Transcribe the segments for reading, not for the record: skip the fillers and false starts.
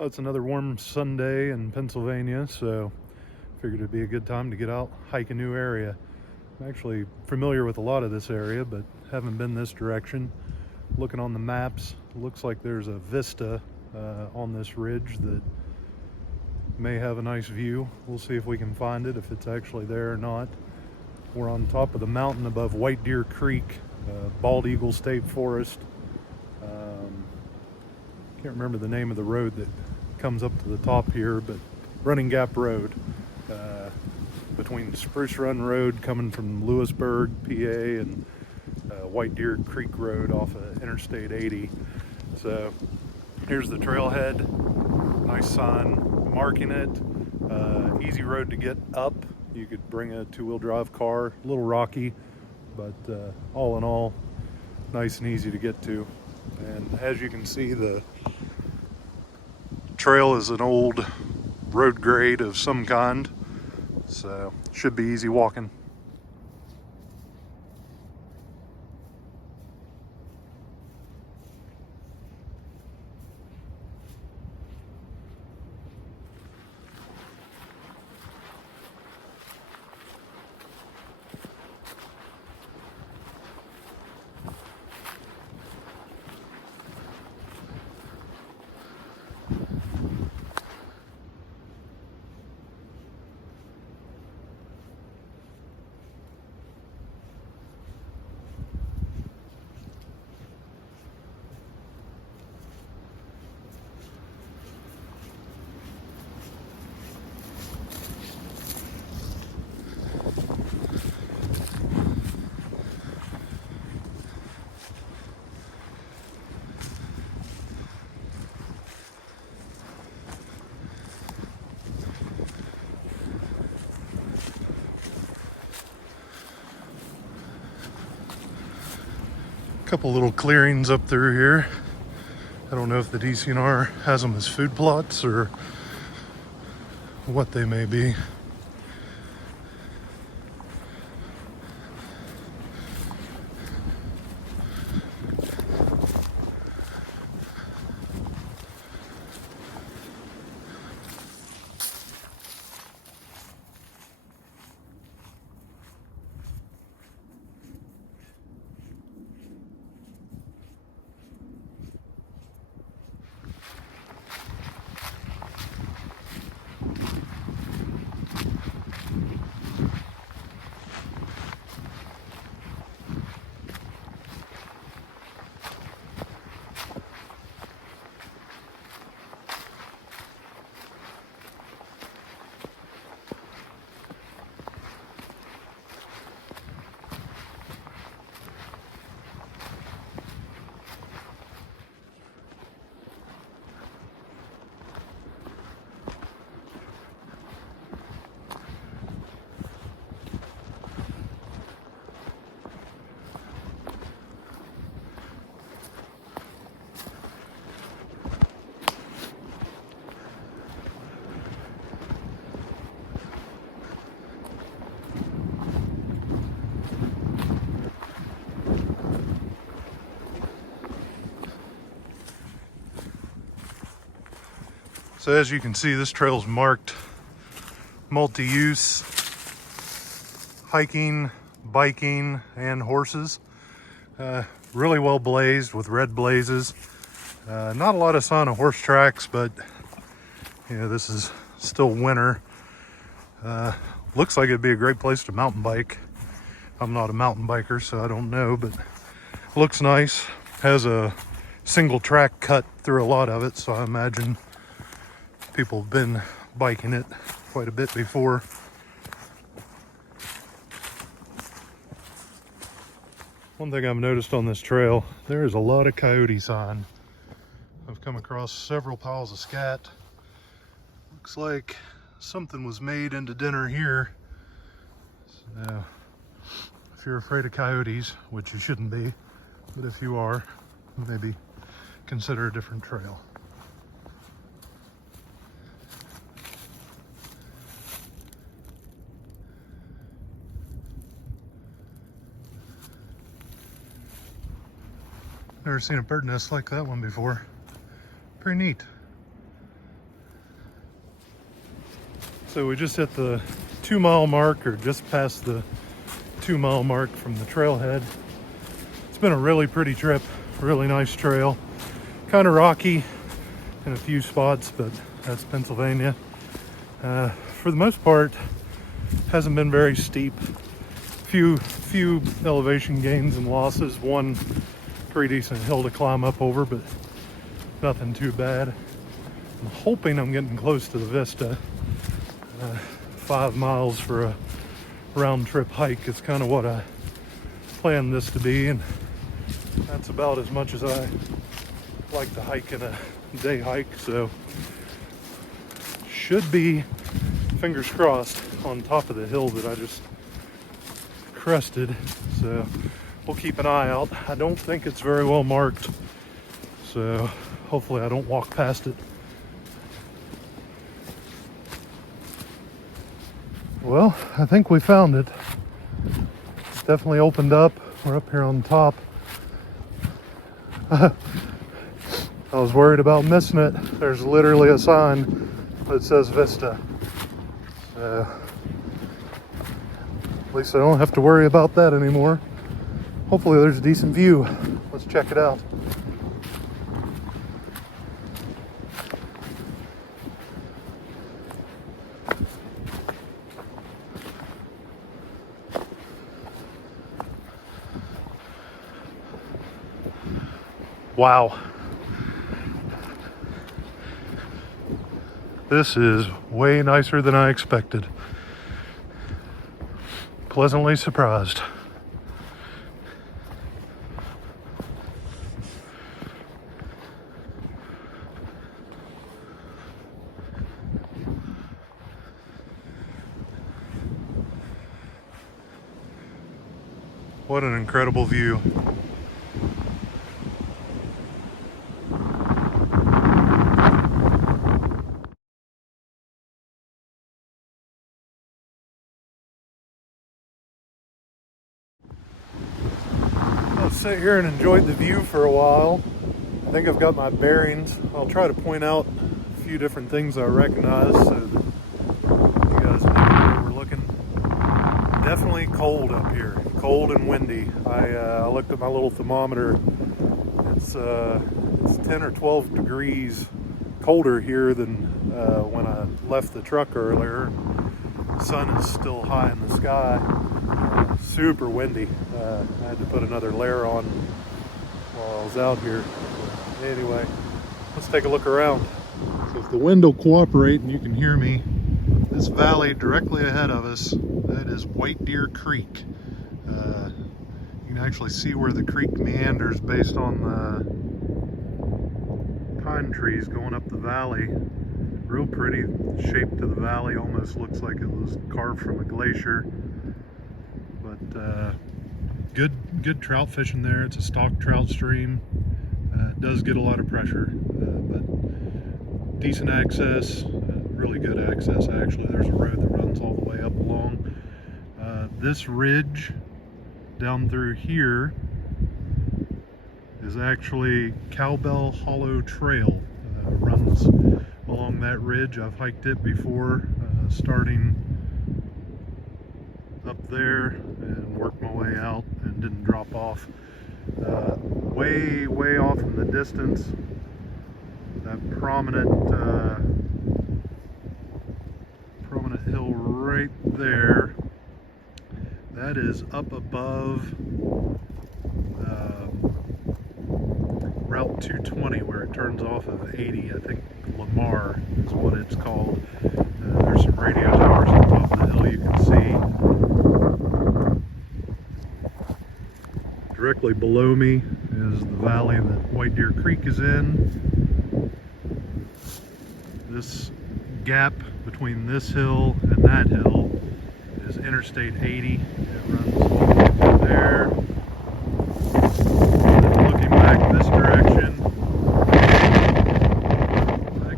Well, it's another warm Sunday in Pennsylvania, so figured it'd be a good time to get out, hike a new area. I'm actually familiar with a lot of this area, but haven't been this direction. Looking on the maps, looks like there's a Vista on this ridge that may have a nice view. We'll see if we can find it, if it's actually there or not. We're on top of the mountain above White Deer Creek, Bald Eagle State Forest. Can't remember the name of the road that comes up to the top here, but Running Gap Road, between Spruce Run Road coming from Lewisburg, PA, and White Deer Creek Road off of Interstate 80. So here's the trailhead, nice sign marking it. Easy road to get up. You could bring a two-wheel drive car, a little rocky, but all in all, nice and easy to get to. And as you can see, the trail is an old road grade of some kind, so should be easy walking. Couple little clearings up through here. I don't know if the DCNR has them as food plots or what they may be. So as you can see, this trail's marked multi-use, hiking, biking, and horses. Really well blazed with red blazes. Not a lot of sign of horse tracks, but you know, this is still winter. Looks like it'd be a great place to mountain bike. I'm not a mountain biker, so I don't know, but looks nice. Has a single track cut through a lot of it, so I imagine people have been biking it quite a bit before. One thing I've noticed on this trail, there is a lot of coyote sign. I've come across several piles of scat. Looks like something was made into dinner here. So if you're afraid of coyotes, which you shouldn't be, but if you are, maybe consider a different trail. Never seen a bird nest like that one before. Pretty neat. So we just hit the 2-mile mark, or just past the 2-mile mark from the trailhead. It's been a really pretty trip, really nice trail. Kind of rocky in a few spots, but that's Pennsylvania. For the most part, hasn't been very steep. Few elevation gains and losses. One pretty decent hill to climb up over, but nothing too bad. I'm hoping I'm getting close to the Vista. 5 miles for a round trip hike is kind of what I planned this to be, and that's about as much as I like to hike in a day hike, so should be, fingers crossed, on top of the hill that I just crested. So we'll keep an eye out. I don't think it's very well marked, so hopefully I don't walk past it. Well, I think we found it. It's definitely opened up. We're up here on top. I was worried about missing it. There's literally a sign that says Vista. So at least I don't have to worry about that anymore. Hopefully there's a decent view. Let's check it out. Wow. This is way nicer than I expected. Pleasantly surprised. What an incredible view. I'll sit here and enjoy the view for a while. I think I've got my bearings. I'll try to point out a few different things I recognize so that you guys know where we're looking. Definitely cold up here, cold and windy. I looked at my little thermometer. It's 10 or 12 degrees colder here than when I left the truck earlier. The sun is still high in the sky. Super windy. I had to put another layer on while I was out here. But anyway, let's take a look around. So if the wind will cooperate and you can hear me, this valley directly ahead of us, that is White Deer Creek. You can actually see where the creek meanders based on the pine trees going up the valley. Real pretty shape to the valley, almost looks like it was carved from a glacier. But good trout fishing there. It's a stock trout stream. It does get a lot of pressure, but decent access, really good access actually. There's a road that runs all the way up along. This ridge down through here is actually Cowbell Hollow Trail. Runs along that ridge. I've hiked it before, starting up there and worked my way out and didn't drop off. Way off in the distance, that prominent hill right there, that is up above Route 220 where it turns off of 80. I think Lamar is what it's called. There's some radio towers on top of the hill you can see. Directly below me is the valley that White Deer Creek is in. This gap between this hill and that hill is Interstate 80. It runs all the way through there. And looking back this direction, that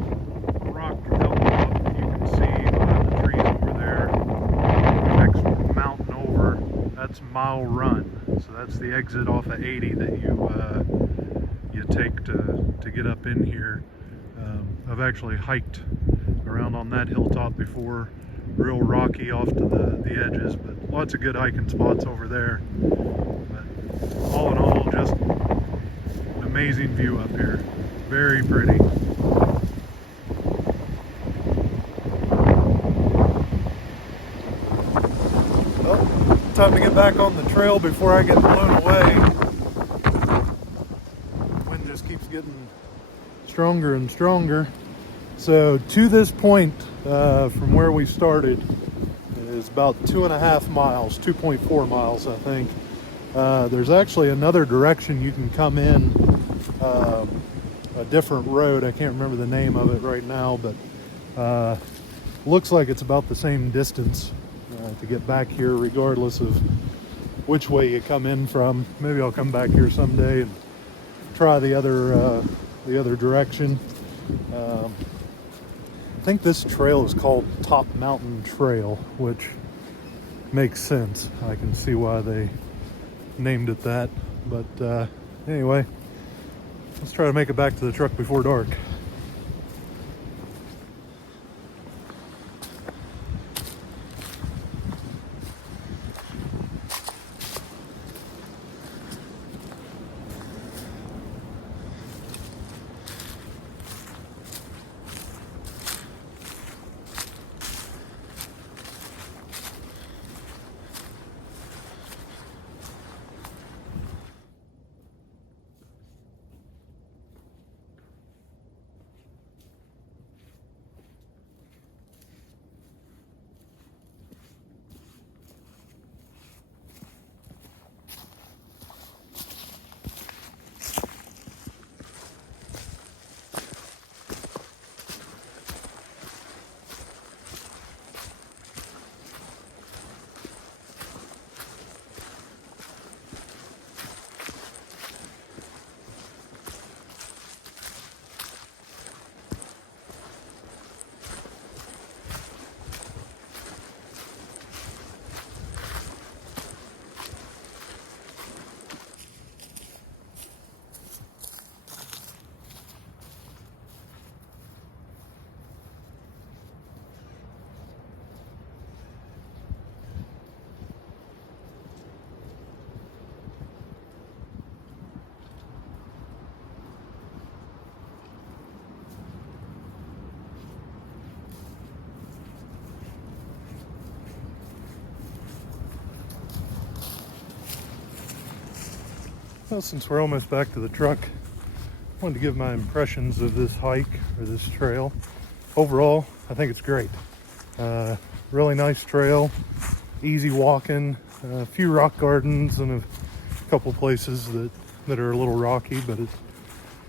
rock outcrop that you can see behind the trees over there, the next mountain over, that's Mile Run. So that's the exit off of 80 that you take to get up in here. I've actually hiked around on that hilltop before. Real rocky off to the edges, but lots of good hiking spots over there. But all in all, just an amazing view up here. Very pretty. Well, time to get back on the trail before I get blown away. Wind just keeps getting stronger and stronger. So to this point, from where we started, is about 2.5 miles, 2.4 miles, I think. There's actually another direction you can come in, a different road. I can't remember the name of it right now, but looks like it's about the same distance to get back here, regardless of which way you come in from. Maybe I'll come back here someday and try the other direction. I think this trail is called Top Mountain Trail, which makes sense. I can see why they named it that. But anyway, let's try to make it back to the truck before dark. Well, since we're almost back to the truck, I wanted to give my impressions of this hike or this trail. Overall, I think it's great. Really nice trail, easy walking, a few rock gardens and a couple places that are a little rocky, but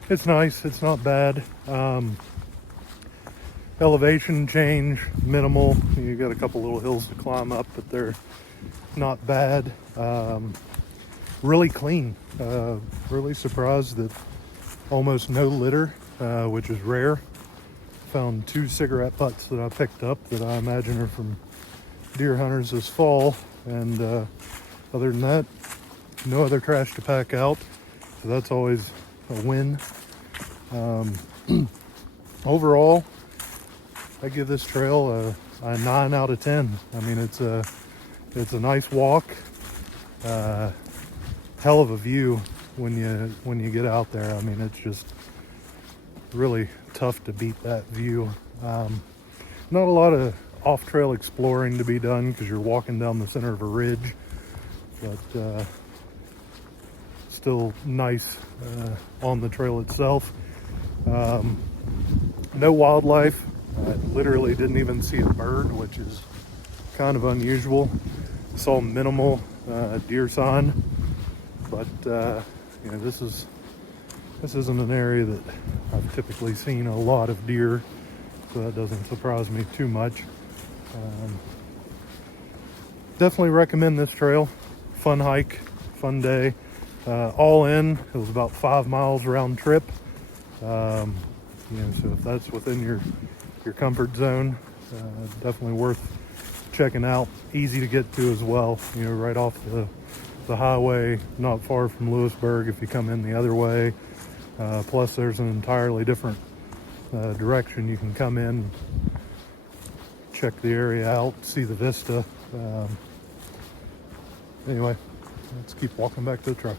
it's nice. It's not bad. Elevation change, minimal. You got a couple little hills to climb up, but they're not bad. Really clean. Really surprised that almost no litter, which is rare. Found 2 cigarette butts that I picked up that I imagine are from deer hunters this fall, and other than that, no other trash to pack out, so that's always a win. Overall, I give this trail a 9 out of 10. I mean, it's a nice walk. Hell of a view when you get out there. I mean, it's just really tough to beat that view. Not a lot of off-trail exploring to be done because you're walking down the center of a ridge, but still nice on the trail itself. No wildlife. I literally didn't even see a bird, which is kind of unusual. Saw minimal deer sign. But you know, this isn't an area that I've typically seen a lot of deer, so that doesn't surprise me too much. Definitely recommend this trail. Fun hike, fun day. All in, it was about 5 miles round trip. You know, so if that's within your comfort zone, definitely worth checking out. Easy to get to as well. You know, right off the highway, not far from Lewisburg if you come in the other way. Plus there's an entirely different direction you can come in check the area out, see the vista. Anyway, let's keep walking back to the truck.